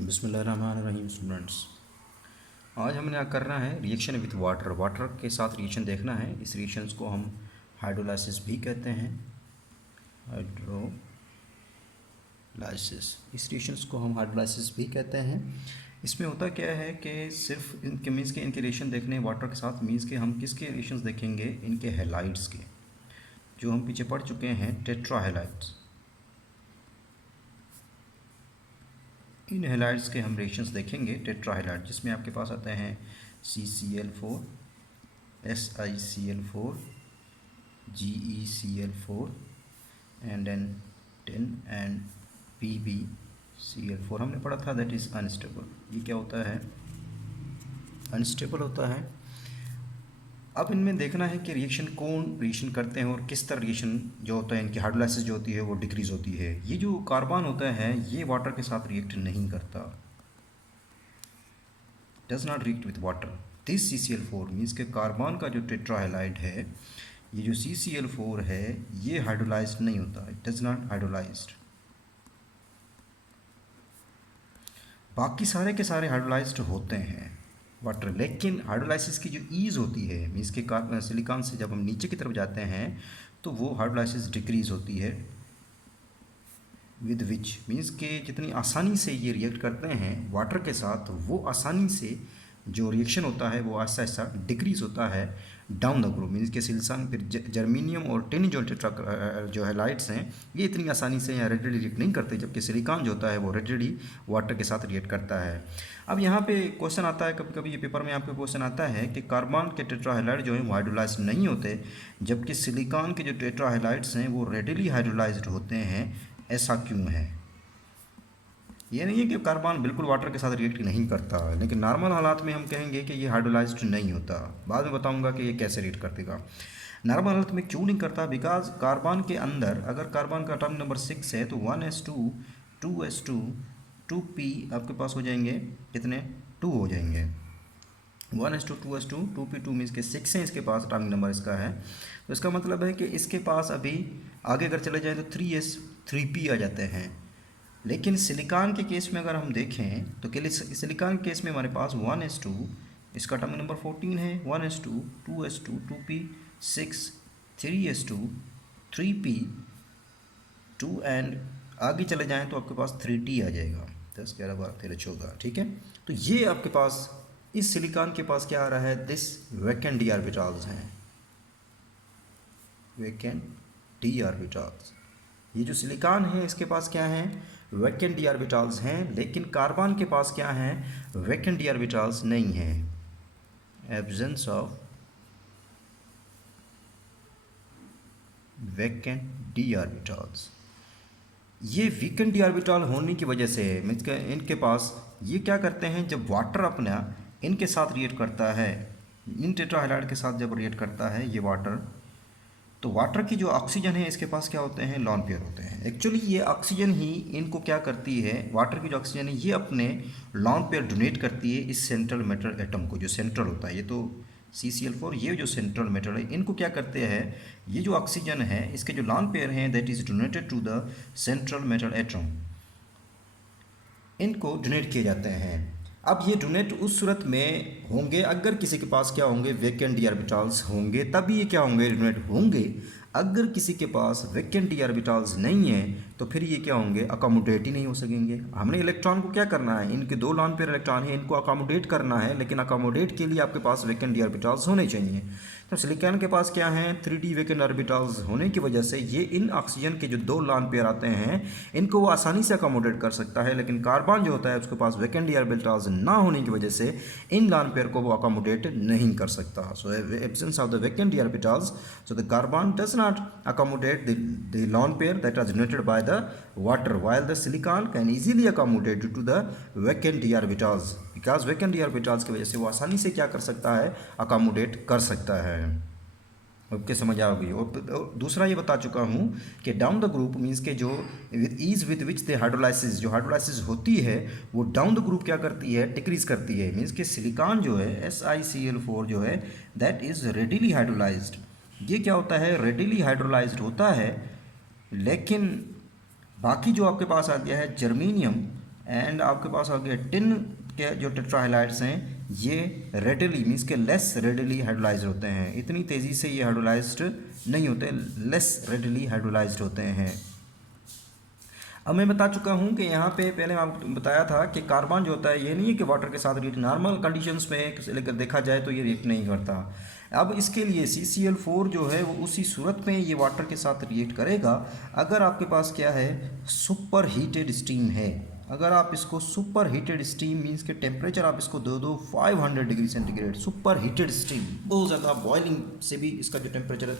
बिस्मिल्लाहिर्रहमानिर्रहीम स्टूडेंट्स, आज हमने क्या करना है रिएक्शन विथ वाटर। वाटर के साथ रिएक्शन देखना है। इस रिएक्शंस को हम हाइड्रोलाइसिस भी कहते हैं। हाइड्रोलाइसिस, इस रिएक्शंस को हम हाइड्रोलाइसिस भी कहते हैं। इसमें होता क्या है कि सिर्फ इनके मीन्स के इनके रिएक्शन देखने वाटर के साथ, मीन्स के हम किसके रिएक्शंस देखेंगे, इनके हैलाइड्स के, जो हम पीछे पढ़ चुके हैं, टेट्राहैलाइड्स। इन हैलाइड्स के हम रिएक्शंस देखेंगे। टेट्राहैलाइड जिसमें आपके पास आते हैं CCl4, SiCl4, GeCl4 and then 10 and PbCl4 हमने पढ़ा था, दैट इज़ अनस्टेबल। ये क्या होता है? अनस्टेबल होता है। अब इनमें देखना है कि रिएक्शन कौन रिएक्शन करते हैं और किस तरह रिएक्शन जो होता है, इनकी हाइड्रोलाइसिस जो होती है वो डिक्रीज होती है। ये जो कार्बन होता है ये वाटर के साथ रिएक्ट नहीं करता, does not react with water. This CCl4 means के कार्बन का जो टेट्राहैलाइड है, ये जो CCl4 है ये हाइड्रोलाइज्ड नहीं होता, इट डज नॉट हाइड्रोलाइज्ड। बाकी सारे के सारे हाइड्रोलाइज्ड होते हैं वाटर, लेकिन हाइड्रोलाइसिस की जो ईज होती है, मीन्स के सिलिकॉन से जब हम नीचे की तरफ जाते हैं तो वो हाइड्रोलाइसिस डिक्रीज होती है विद विच, मीन्स के जितनी आसानी से ये रिएक्ट करते हैं वाटर के साथ, वो आसानी से जो रिएक्शन होता है वो ऐसा ऐसा डिक्रीज होता है डाउन द ग्रुप। मीन्स के सिलिकॉन फिर जर्मीनियम और टिन जो हैलाइड्स हैं ये इतनी आसानी से यहाँ रेडिली रिएक्ट नहीं करते, जबकि सिलिकॉन जो होता है वो रेडिली वाटर के साथ रिएक्ट करता है। अब यहाँ पे क्वेश्चन आता है, कभी कभी ये पेपर में आपके क्वेश्चन आता है कि कार्बन के टेट्राहैलाइड जो है वो हाइड्रोलाइज्ड नहीं होते, जबकि सिलिकॉन के जो टेट्राहैलाइड्स हैं वो रेडिली हाइड्रोलाइज्ड होते हैं। ऐसा क्यों है? ये नहीं है कि कार्बन बिल्कुल वाटर के साथ रिएक्ट नहीं करता, लेकिन नॉर्मल हालात में हम कहेंगे कि ये हाइड्रोलाइज्ड नहीं होता। बाद में बताऊंगा कि ये कैसे रिएक्ट करतेगा। नॉर्मल हालत में क्यों नहीं करता? बिकॉज कार्बन के अंदर अगर कार्बन का एटॉमिक नंबर 6 है तो 1s2 2s2 2p आपके पास हो जाएंगे कितने? 2 हो जाएंगे। 1s2 2s2 2p2 मीन्स के 6 है इसके पास, एटॉमिक नंबर इसका है। तो इसका मतलब है कि इसके पास अभी आगे अगर चले जाएँ तो 3s 3p आ जाते हैं। लेकिन सिलिकॉन के केस में अगर हम देखें तो सिलिकॉन के केस में हमारे पास 1s2, इसका एटॉमिक नंबर 14 है, 1s2 2s2 2p 6 3s2 3p 2 and आगे चले जाएं तो आपके पास 3t आ जाएगा, 10 11 12 13 14। ठीक है, तो ये आपके पास इस सिलिकॉन के पास क्या आ रहा है? दिस वैकेंट d ऑर्बिटल्स हैं, वैकेंट d ऑर्बिटल्स। ये जो सिलिकॉन है इसके पास क्या है? वैकेंट d ऑर्बिटल्स हैं। लेकिन कार्बन के पास क्या है? वैकेंट d ऑर्बिटल्स नहीं है, absence of vacant d orbitals. ये वैकेंट d ऑर्बिटल होने की वजह से इनके पास ये क्या करते हैं, जब वाटर अपना इनके साथ रिएक्ट करता है, इन टेट्राहैलाइड के साथ जब रिएक्ट करता है ये वाटर, तो वाटर की जो ऑक्सीजन है इसके पास क्या होते हैं? लॉन पेयर होते हैं। एक्चुअली ये ऑक्सीजन ही इनको क्या करती है, वाटर की जो ऑक्सीजन है ये अपने लॉन पेयर डोनेट करती है इस सेंट्रल मेटल एटम को, जो सेंट्रल होता है। ये तो CCl4, ये जो सेंट्रल मेटल है इनको क्या करते हैं, ये जो ऑक्सीजन है इसके जो लॉन पेयर हैं that is donated to the central metal atom, इनको डोनेट किए जाते हैं। अब ये डोनेट उस सूरत में होंगे अगर किसी के पास क्या होंगे? वैकेंट d ऑर्बिटल्स होंगे, तभी ये क्या होंगे? डोनेट होंगे। अगर किसी के पास वैकेंट d ऑर्बिटल्स नहीं है तो फिर ये क्या होंगे? अकोमोडेट ही नहीं हो सकेंगे। हमने इलेक्ट्रॉन को क्या करना है, इनके 2 लॉन पेयर इलेक्ट्रॉन है, इनको अकोमोडेट करना है, लेकिन अकोमोडेट के लिए आपके पास वैकेंट d ऑर्बिटल्स होने चाहिए। तो सिलिकॉन के पास क्या है? 3d वैकेंट ऑर्बिटल्स होने की वजह से ये इन ऑक्सीजन के जो 2 लॉन पेयर आते हैं इनको वो आसानी से अकोमोडेट कर सकता है। लेकिन कार्बन जो होता है उसके पास वैकेंट d ऑर्बिटल्स ना होने की वजह से इन लॉन पेयर को वो अकोमोडेट नहीं कर सकता। So absence of the vacant d orbitals, so the carbon does not accommodate the lone pair that are generated by the water, while the silicon can easily accommodate due to the vacant d orbitals, because vacant d orbitals की वजह से वो आसानी से क्या कर सकता है? accommodate कर सकता है। ओके, समझ आ गई। और दूसरा ये बता चुका हूँ कि डाउन द ग्रुप मीन्स के जो is with which the hydrolysis, जो हाइड्रोलाइसिस होती है वो डाउन द ग्रुप क्या करती है? डिक्रीज करती है। मीन्स कि सिलिकॉन जो है SiCl4 जो है दैट इज़ रेडिली हाइड्रोलाइज्ड। ये क्या होता है? रेडिली हाइड्रोलाइज्ड होता है। लेकिन बाकी जो आपके पास आ गया है जर्मीनियम, एंड आपके पास आ गया टिन के जो टेट्राहाइलाइड्स हैं ये रेडिली मीन्स के लेस रेडिली हाइड्रोलाइज्ड होते हैं, इतनी तेज़ी से ये हाइड्रोलाइज्ड नहीं होते, लेस रेडिली हाइड्रोलाइज्ड होते हैं। अब मैं बता चुका हूँ कि यहाँ पे पहले मैं आपको बताया था कि कार्बन जो होता है ये नहीं है कि वाटर के साथ रिएक्ट, नॉर्मल कंडीशंस में लेकर देखा जाए तो ये रिएक्ट नहीं करता। अब इसके लिए CCl4 जो है वो उसी सूरत में ये वाटर के साथ रिएक्ट करेगा अगर आपके पास क्या है, सुपर हीटेड स्टीम है। अगर आप इसको सुपर हीटेड स्टीम मीन्स के टेम्परेचर आप इसको दे दो 500 degree centigrade, super heated steam, बहुत ज़्यादा बॉइलिंग से भी इसका जो टेम्परेचर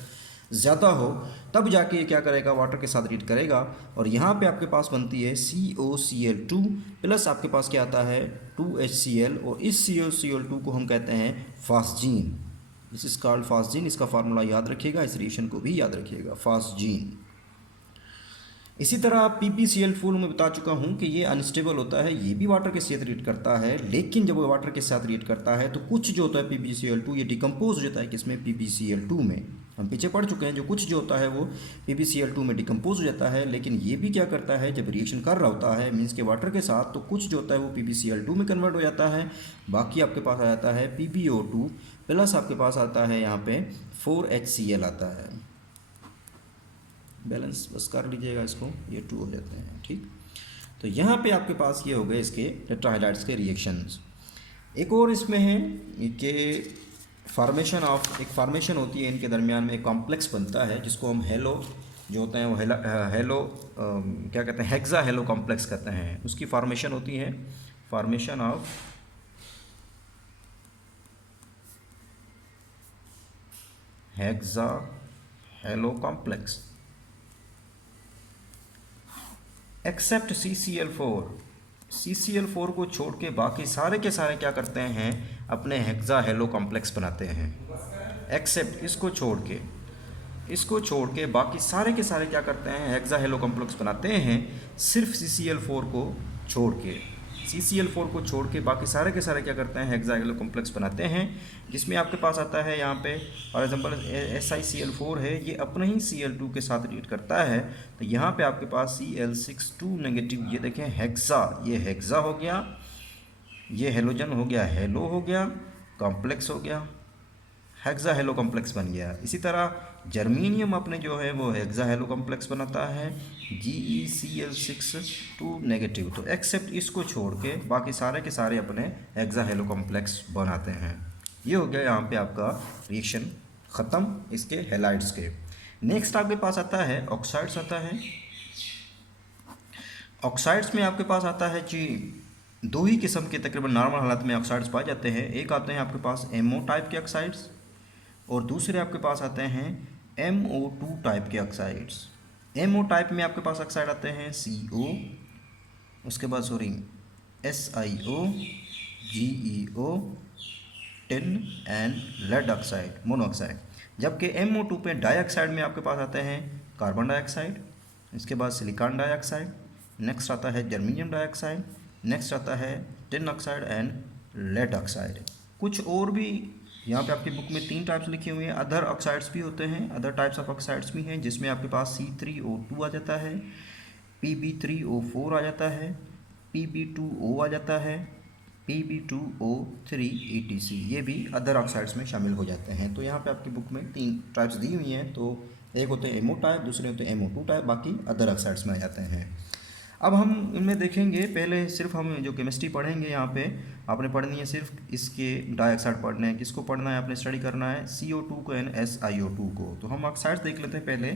ज़्यादा हो, तब जाके ये क्या करेगा, वाटर के साथ रिएक्ट करेगा। और यहाँ पे आपके पास बनती है COCl2 प्लस आपके पास क्या आता है 2HCl, और इस COCl2 को हम कहते हैं phosgene. This is called phosgene. इसका फार्मूला याद रखिएगा, इस रिएक्शन को भी याद रखिएगा, फास्जीन। इसी तरह PbCl4 में बता चुका हूँ कि ये अनस्टेबल होता है, ये भी वाटर के साथ रिएक्ट करता है, लेकिन जब वो वाटर के साथ रिएक्ट करता है तो कुछ जो होता है PbCl2 ये डिकम्पोज हो जाता है किसमें, PbCl2 में। हम पीछे पढ़ चुके हैं जो कुछ जो होता है वो PbCl2 में डिकम्पोज हो जाता है, लेकिन ये भी क्या करता है जब रिएक्शन कर रहा होता है मीन्स के वाटर के साथ, तो कुछ जो होता है वो PbCl2 में कन्वर्ट हो जाता है, बाकी आपके पास आ जाता है PbO2 प्लस आपके पास आता है यहाँ पे 4HCl आता है। बैलेंस बस कर लीजिएगा इसको, ये 2 हो जाते हैं, ठीक। तो यहाँ पे आपके पास ये हो गए इसके टेट्राहाइड्राइड्स के रिएक्शंस। एक और इसमें है कि एक फार्मेशन होती है इनके दरमियान में, एक कॉम्प्लेक्स बनता है जिसको हम हेलो जो होते हैं वो क्या कहते हैं, हेक्सा हेलो कॉम्प्लेक्स कहते हैं। उसकी फार्मेशन होती है formation of hexa halo complex except CCl4 को छोड़ के बाकी सारे के सारे क्या करते हैं, अपने हेक्सा हेलो कॉम्प्लेक्स बनाते हैं। एक्सेप्ट इसको छोड़ के बाकी सारे के सारे क्या करते हैं, हेक्सा हेलो कॉम्प्लेक्स बनाते हैं। सिर्फ CCl4 को छोड़ के बाकी सारे के सारे क्या करते हैं, हेक्सा हेलो कॉम्प्लेक्स बनाते हैं, जिसमें आपके पास आता है यहाँ पे फॉर एग्जांपल SiCl4 है, ये अपने ही Cl2 के साथ रिएक्ट करता है, तो यहाँ पे आपके पास Cl6 2 नेगेटिव, ये देखें हेक्सा, ये हेक्सा हो गया, ये हेलोजन हो गया, हेलो हो गया, कॉम्प्लेक्स हो गया, हेक्सा हेलो कॉम्प्लेक्स बन गया। इसी तरह जर्मीनियम अपने जो है वो हेक्सा हेलो कॉम्प्लेक्स बनाता है, GeCl6 2 नेगेटिव। तो एक्सेप्ट इसको छोड़ के बाकी सारे के सारे अपने हेक्सा हेलो कॉम्प्लेक्स बनाते हैं। ये हो गया यहाँ पे आपका रिएक्शन ख़त्म इसके हैलाइड्स के। नेक्स्ट आपके पास आता है ऑक्साइड्स आता है। ऑक्साइड्स में आपके पास आता है जी 2 ही किस्म के तकरीबन नॉर्मल हालत में ऑक्साइड्स पाए जाते हैं। एक आते हैं आपके पास MO टाइप के ऑक्साइड्स और दूसरे आपके पास आते हैं MO2 टाइप के ऑक्साइड्स। MO टाइप में आपके पास ऑक्साइड आते हैं CO, उसके बाद SiO, GeO, tin and lead oxide, monoxide. जबकि MO2 पे डाइऑक्साइड में आपके पास आते हैं कार्बन डाइऑक्साइड, इसके बाद सिलिकॉन डाइऑक्साइड, नेक्स्ट आता है जर्मीनियम डाइऑक्साइड, नेक्स्ट आता है tin oxide and lead oxide. कुछ और भी यहाँ पे आपकी बुक में 3 टाइप्स लिखे हुए हैं। अदर ऑक्साइड्स भी होते हैं, अदर टाइप्स ऑफ ऑक्साइड्स भी हैं, जिसमें आपके पास C3O2 आ जाता है, Pb3O4 आ जाता है, Pb2O आ जाता है, Pb2O3 etc। ये भी अदर ऑक्साइड्स में शामिल हो जाते हैं। तो यहाँ पे आपकी बुक में 3 टाइप्स दी हुई हैं, तो एक होते हैं MO टाइप, दूसरे होते हैं MO2 टाइप, बाकी अदर ऑक्साइड्स में आ जाते हैं। अब हम इनमें देखेंगे, पहले सिर्फ हम जो केमिस्ट्री पढ़ेंगे यहाँ पे आपने पढ़नी है सिर्फ इसके डाइऑक्साइड पढ़ने हैं। किसको पढ़ना है आपने स्टडी करना है, CO2 को एंड SiO2 को। तो हम ऑक्साइड्स देख लेते हैं, पहले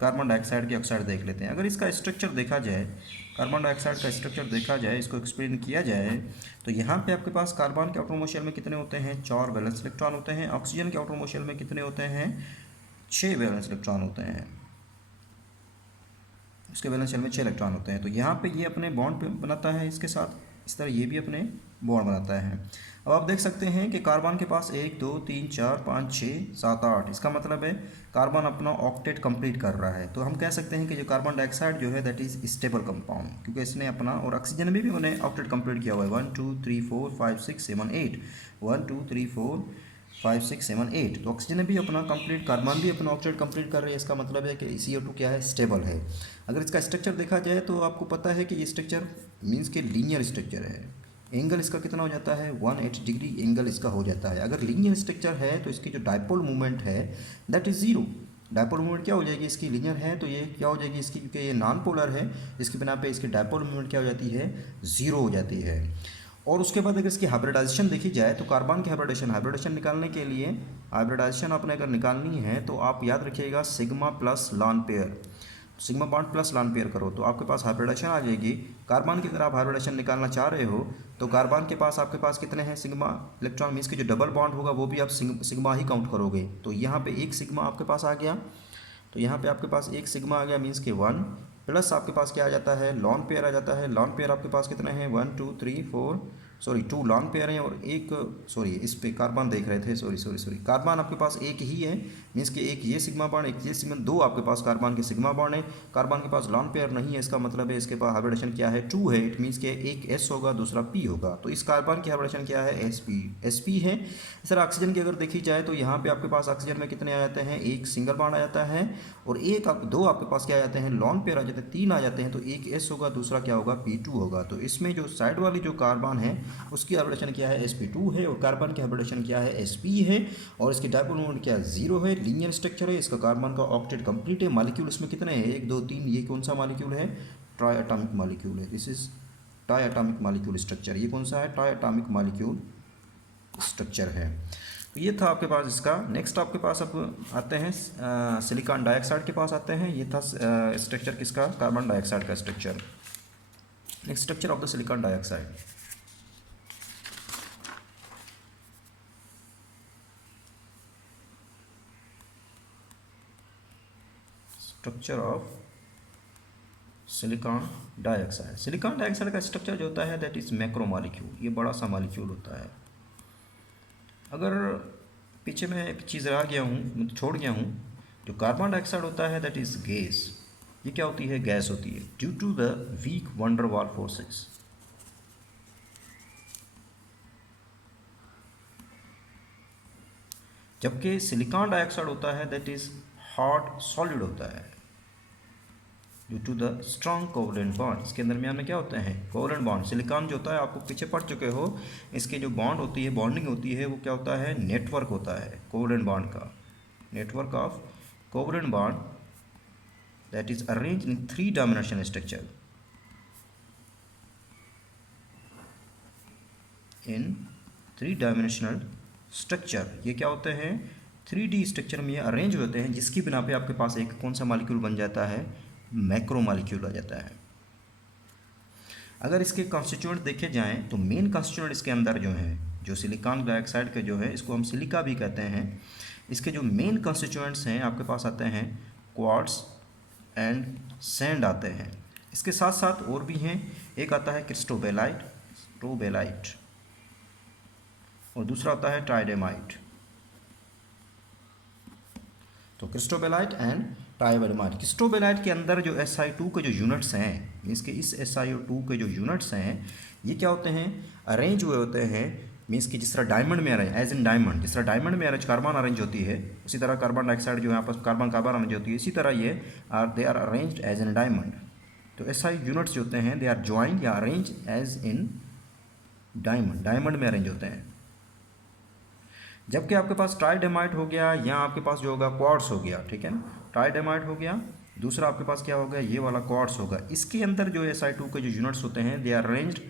कार्बन डाइऑक्साइड के ऑक्साइड देख लेते हैं। अगर इसका स्ट्रक्चर देखा जाए, कार्बन डाइऑक्साइड का स्ट्रक्चर देखा जाए, इसको एक्सप्लेन किया जाए, तो यहाँ पे आपके पास कार्बन के आउटर मोशियल में कितने होते हैं, 4 वैलेंस इलेक्ट्रॉन होते हैं। ऑक्सीजन के आउटर मोशियल में कितने होते हैं, 6 वैलेंस इलेक्ट्रॉन होते हैं। इसके वैलेंस शेल में 6 इलेक्ट्रॉन होते हैं। तो यहाँ पे ये अपने बॉन्ड बनाता है इसके साथ, इस तरह ये भी अपने बॉन्ड बनाता है। अब आप देख सकते हैं कि कार्बन के पास 1 2 3 4 5 6 7 8, इसका मतलब है कार्बन अपना ऑक्टेट कंप्लीट कर रहा है। तो हम कह सकते हैं कि जो कार्बन डाइऑक्साइड जो है दैट इज़ स्टेबल कंपाउंड, क्योंकि इसने अपना, और ऑक्सीजन में भी उन्हें ऑक्टेट कंप्लीट किया हुआ है, 1 2 3 4 5 6 7 8, 1 2 3 4 5 6 7 8। तो ऑक्सीजन भी अपना कंप्लीट, कार्बन भी अपना ऑक्टेट कंप्लीट कर रही है। इसका मतलब है कि CO2 क्या है, स्टेबल है। अगर इसका स्ट्रक्चर देखा जाए तो आपको पता है कि ये स्ट्रक्चर मीन्स के लीनियर स्ट्रक्चर है। एंगल इसका कितना हो जाता है 180 डिग्री एंगल इसका हो जाता है। अगर लीनियर स्ट्रक्चर है तो इसकी जो डायपोल मूवमेंट है that is zero. Dipole movement क्या हो जाएगी, इसकी लीनियर है तो ये क्या हो जाएगी इसकी, क्योंकि ये नॉन पोलर है, इसकी बिना पे इसकी डायपोल मूवमेंट क्या हो जाती है, ज़ीरो हो जाती है। और उसके बाद अगर इसकी हाइब्रिडाइजेशन देखी जाए तो कार्बन की हाइब्रिडेशन निकालने के लिए, हाइब्रिडाइजेशन आपने अगर निकालनी है तो आप याद रखिएगा sigma plus lone pair, sigma bond plus lone pair करो तो आपके पास हाइब्रिडेशन आ जाएगी। कार्बन की अगर आप हाइब्रिडेशन निकालना चाह रहे हो तो कार्बन के पास आपके पास कितने हैं सिग्मा इलेक्ट्रॉन, मीन्स के जो डबल बॉन्ड होगा वो भी आप सिग्मा ही काउंट करोगे। तो यहाँ पे एक सिग्मा आपके पास आ गया, तो यहाँ पे आपके पास एक सिग्मा आ गया, मीन्स के 1 प्लस आपके पास क्या आ जाता है लॉन पेयर आ जाता है। लॉन पेयर आपके पास कितने हैं 1 2 3 4 सॉरी 2 लॉन पेयर हैं और एक सॉरी इस पे कार्बन देख रहे थे, सॉरी कार्बन आपके पास एक ही है, मीन्स कि एक ये सिग्मा बॉन्ड एक ये सिग्मा, दो आपके पास कार्बन के सिग्मा बॉन्ड है। कार्बन के पास लॉन पेयर नहीं है, इसका मतलब है इसके पास हाइब्रिडेशन क्या है 2 है, इट मीन्स कि एक S होगा दूसरा P होगा। तो इस कार्बन की हाइब्रिडेशन क्या है sp है। सर ऑक्सीजन की अगर देखी जाए तो यहाँ पे आपके पास ऑक्सीजन में कितने आ जाते हैं, एक सिंगल बॉन्ड आ जाता है और दो आपके पास क्या आ जाते हैं लॉन पेयर आ जाते हैं, 3 आ जाते हैं, तो एक S होगा दूसरा क्या होगा P2 होगा। तो इसमें जो साइड वाली जो कार्बन है उसकी हाइब्रिडेशन क्या है sp2 है और कार्बन की हाइब्रिडेशन क्या है sp है और इसकी डायपोल मोमेंट क्या है 0 है। लीनियर स्ट्रक्चर है, इसका कार्बन का ऑक्टेट कंप्लीट है। मॉलिक्यूल इसमें कितने हैं 1 2 3, ये कौन सा मॉलिक्यूल है, ट्राई एटॉमिक मॉलिक्यूल है, this is try atomic molecule structure. ये कौन सा है, ट्राई एटॉमिक मॉलिक्यूल स्ट्रक्चर है। तो ये था आपके पास इसका। नेक्स्ट आपके पास अब आते हैं सिलिकॉन डाइऑक्साइड के पास आते हैं। ये था स्ट्रक्चर किसका, कार्बन डाइऑक्साइड का structure. Next structure of the silicon dioxide, structure of silicon dioxide. Silicon dioxide का स्ट्रक्चर जो होता है दैट इज मैक्रो मॉलिक्यूल, ये बड़ा सा मॉलिक्यूल होता है। अगर पीछे मैं एक चीज़ रह गया हूँ, छोड़ गया हूँ, जो कार्बन डाइऑक्साइड होता है दैट इज गैस, ये क्या होती है, गैस होती है due to the weak van der Waals forces. जबकि सिलिकॉन डाइऑक्साइड होता है दैट इज हॉट सॉलिड होता है due to the strong covalent bond. इसके दरमियान में क्या होते हैं कोवलेंट बॉन्ड। सिलिकॉन जो होता है आपको पीछे पढ़ चुके हो, इसके जो बॉन्ड होती है बॉन्डिंग होती है वो क्या होता है नेटवर्क होता है कोवलेंट बॉन्ड का, network of covalent bond that is arrange in 3 dimensional structure, in 3 dimensional structure. ये क्या होते हैं 3D स्ट्रक्चर में ये अरेंज होते हैं, जिसकी बिना पे आपके पास एक कौन सा मॉलिक्यूल बन जाता है, मैक्रो मॉलिक्यूल आ जाता है। अगर इसके कॉन्स्टिट्यूएंट देखे जाएं तो मेन कॉन्स्टिट्यूएंट इसके अंदर जो है, जो सिलिकॉन डाइऑक्साइड के जो है इसको हम सिलिका भी कहते हैं, इसके जो मेन कॉन्स्टिट्यूएंट्स हैं आपके पास आते हैं क्वार्ट्ज एंड सैंड आते हैं। इसके साथ साथ और भी हैं, एक आता है क्रिस्टोबेलाइट और दूसरा आता है ट्राइडेमाइट। तो क्रिस्टोबेलाइट एंड ट्राइडेमाइट। क्रिस्टोबेलाइट के अंदर जो Si2 के जो यूनिट्स हैं, इसके इस Si2 के जो यूनिट्स हैं ये क्या होते हैं अरेंज हुए होते हैं, मीन्स कि जिस तरह डायमंड में अरेंज, एज इन डायमंड, जिस तरह डायमंड में अरेंज कार्बन अरेंज होती है उसी तरह कार्बन डाइऑक्साइड जो है आपस कार्बन अरेंज होती है, इसी तरह ये they are arranged as in diamond. तो SI यूनिट्स जो होते हैं दे आर ज्वाइंट या arrange as in diamond, diamond में अरेंज होते हैं। जबकि आपके पास ट्राइडेमाइट हो गया या आपके पास जो होगा क्वार्ट्स हो गया, ठीक है ना, ट्राइडेमाइट हो गया, दूसरा आपके पास क्या होगा ये वाला क्वार्ट्स होगा। इसके अंदर जो Si2 के जो यूनिट्स होते हैं they are arranged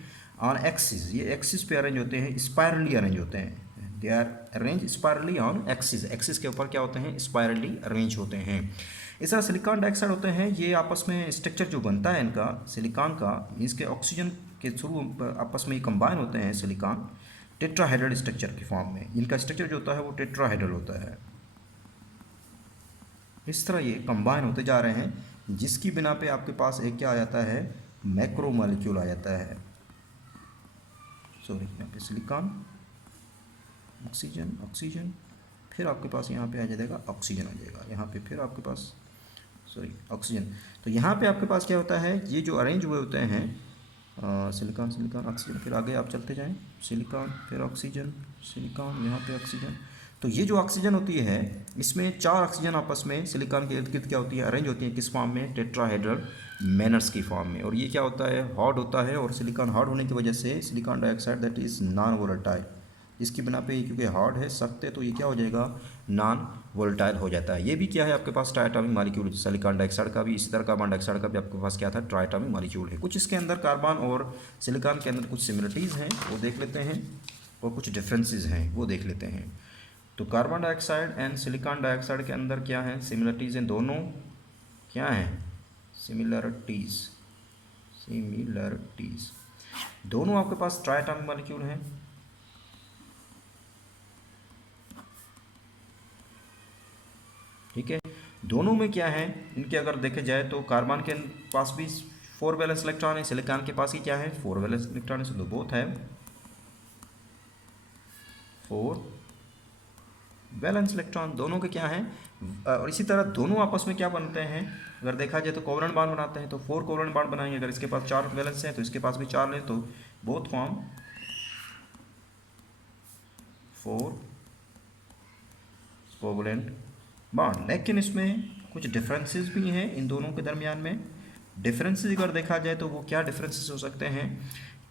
on axis, ये एक्सिस पे अरेंज होते हैं, स्पायरली अरेंज होते हैं, they are arrange spirally on axis, axis के ऊपर क्या होते हैं स्पायरली अरेंज होते हैं। इस तरह सिलिकॉन डाइऑक्साइड होते हैं, ये आपस में स्ट्रक्चर जो बनता है इनका सिलिकॉन का, इसके ऑक्सीजन के थ्रू आपस में कंबाइन होते हैं सिलिकॉन टेट्राहेड्रल स्ट्रक्चर की फॉर्म में। इनका स्ट्रक्चर जो होता है वो टेट्राहेड्रल होता है। इस तरह ये कंबाइन होते जा रहे हैं, जिसकी बिना पे आपके पास एक क्या आ जाता है मैक्रो मॉलिक्यूल आ जाता है। सॉरी यहाँ पे सिलिकॉन, ऑक्सीजन, ऑक्सीजन, फिर आपके पास यहाँ पे आ जाएगा ऑक्सीजन आ जाएगा, यहाँ पे फिर आपके पास सॉरी ऑक्सीजन। तो यहाँ पे आपके पास क्या होता है ये जो अरेंज हुए होते हैं सिलिकॉन, सिलिकॉन, ऑक्सीजन, फिर आगे आप चलते जाएं सिलिकॉन, फिर ऑक्सीजन, सिलिकॉन, यहाँ पे ऑक्सीजन। तो ये जो ऑक्सीजन होती है इसमें 4 ऑक्सीजन आपस में सिलिकॉन के इर्द गिर्द क्या होती है अरेंज होती है, किस फॉर्म में टेट्राहेड्रल मैनर्स की फॉर्म में। और ये क्या होता है, हार्ड होता है, और सिलिकॉन हार्ड होने की वजह से silicon dioxide that is non volatile, इसकी बिना पे क्योंकि हार्ड है, सख्त है, तो ये क्या हो जाएगा, नॉन वोलेटाइल हो जाता है। ये भी क्या है आपके पास ट्राइएटॉमिक मॉलिक्यूल, सिलिकॉन डाइऑक्साइड का भी इसी तरह, कार्बन डाइऑक्साइड का भी आपके पास क्या था, ट्राइएटॉमिक मॉलिक्यूल है। कुछ इसके अंदर कार्बन और सिलिकॉन के अंदर कुछ सिमिलरिटीज़ हैं वो देख लेते हैं, और कुछ डिफरेंसेस हैं वो देख लेते हैं। तो carbon dioxide and silicon dioxide के अंदर क्या है, सिमिलरिटीज़ हैं, दोनों क्या हैं, सिमिलरिटीज़, दोनों आपके पास ट्राइएटॉमिक मॉलिक्यूल हैं। ठीक है, दोनों में क्या है, इनके अगर देखे जाए तो कार्बन के पास भी 4 वैलेंस इलेक्ट्रॉन है, सिलिकॉन के पास ही क्या है, 4 वैलेंस इलेक्ट्रॉन है, तो बोथ है 4 वैलेंस इलेक्ट्रॉन, दोनों के क्या हैं। और इसी तरह दोनों आपस में क्या बनते हैं, अगर देखा जाए तो कोवलेंट बॉन्ड बनाते हैं, तो 4 कोवलेंट बॉन्ड बनाएंगे, अगर इसके पास 4 वैलेंस है तो इसके पास भी 4 है, तो बोथ फॉर्म 4 कोवलेंट बॉन्ड। लेकिन इसमें कुछ डिफरेंसेस भी हैं इन दोनों के दरमियान में। डिफरेंसेस अगर देखा जाए तो वो क्या डिफरेंसेस हो सकते हैं,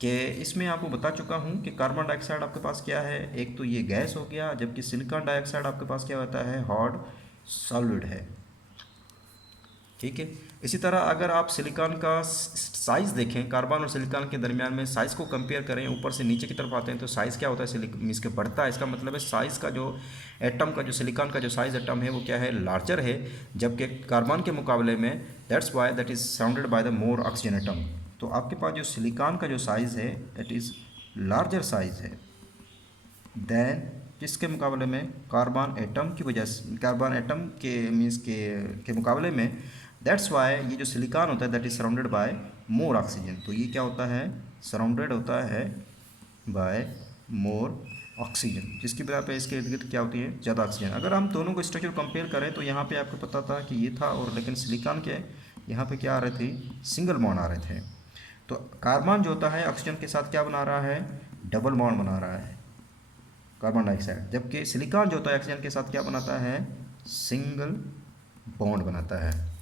कि इसमें आपको बता चुका हूँ कि कार्बन डाइऑक्साइड आपके पास क्या है, एक तो ये गैस हो गया, जबकि सिलिकॉन डाइऑक्साइड आपके पास क्या होता है, हार्ड सॉलिड है। ठीक है, इसी तरह अगर आप सिलिकॉन का साइज़ देखें, कार्बन और सिलिकॉन के दरमियान में साइज़ को कंपेयर करें, ऊपर से नीचे की तरफ आते हैं तो साइज़ क्या होता है, मीन्स के बढ़ता है, इसका मतलब है साइज़ का जो एटम का, जो सिलिकॉन का जो साइज़ एटम है वो क्या है, लार्जर है, जबकि कार्बन के मुकाबले में that's why that is surrounded by the more oxygen atom. तो आपके पास जो सिलिकॉन का जो साइज़ है दैट इज़ लार्जर साइज़ है देन किसके मुकाबले में, कार्बन एटम की वजह से, कार्बन एटम के मीन्स के मुकाबले में। दैट्स वाई ये जो सिलिकॉन होता है that is surrounded by more oxygen, तो ये क्या होता है, सराउंडेड होता है बाय मोर ऑक्सीजन, जिसकी बिना पे इसके इर्द गिर्द क्या होती है, ज़्यादा ऑक्सीजन। अगर हम दोनों को स्ट्रक्चर कंपेयर करें तो यहाँ पे आपको पता था कि ये था, और लेकिन सिलिकॉन के यहाँ पे क्या आ रहे थे, सिंगल बॉन्ड आ रहे थे। तो कार्बन जो होता है ऑक्सीजन के साथ क्या बना रहा है, डबल बॉन्ड बना रहा है कार्बन डाइऑक्साइड, जबकि सिलिकॉन जो होता है ऑक्सीजन के साथ क्या बनाता है, सिंगल बॉन्ड बनाता है।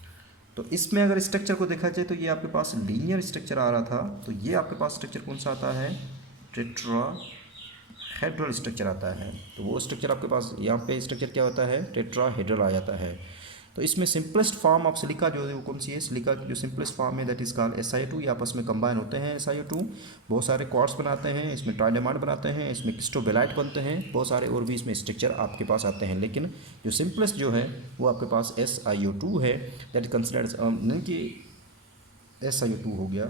तो इसमें अगर स्ट्रक्चर को देखा जाए तो ये आपके पास लीनियर स्ट्रक्चर आ रहा था, तो ये आपके पास स्ट्रक्चर कौन सा आता है, टेट्राहेड्रल स्ट्रक्चर आता है। तो वो स्ट्रक्चर आपके पास यहाँ पे स्ट्रक्चर क्या होता है, टेट्राहेड्रल आ जाता है। तो इसमें सिंपलेस्ट फॉर्म ऑफ सिलिका जो है वो कौन सी है, सिलिका की जो सिंपलेस्ट फॉर्म है दैट इज़ कॉल्ड SiO2, ये आपस में कंबाइन होते हैं SiO2, बहुत सारे क्वार्ट्स बनाते हैं, इसमें ट्राइडेमाइड बनाते हैं, इसमें क्रिस्टोबेलाइट बनते हैं, बहुत सारे और भी इसमें स्ट्रक्चर आपके पास आते हैं, लेकिन जो सिंपलेस्ट जो है वो आपके पास SiO2 है, दैट इज कंसिडर्ड नहीं कि SiO2 हो गया।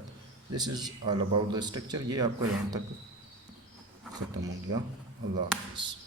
This is all about the structure, ये आपका यहाँ तक ख़त्म हो गया। अल्लाह हाफ़िज़।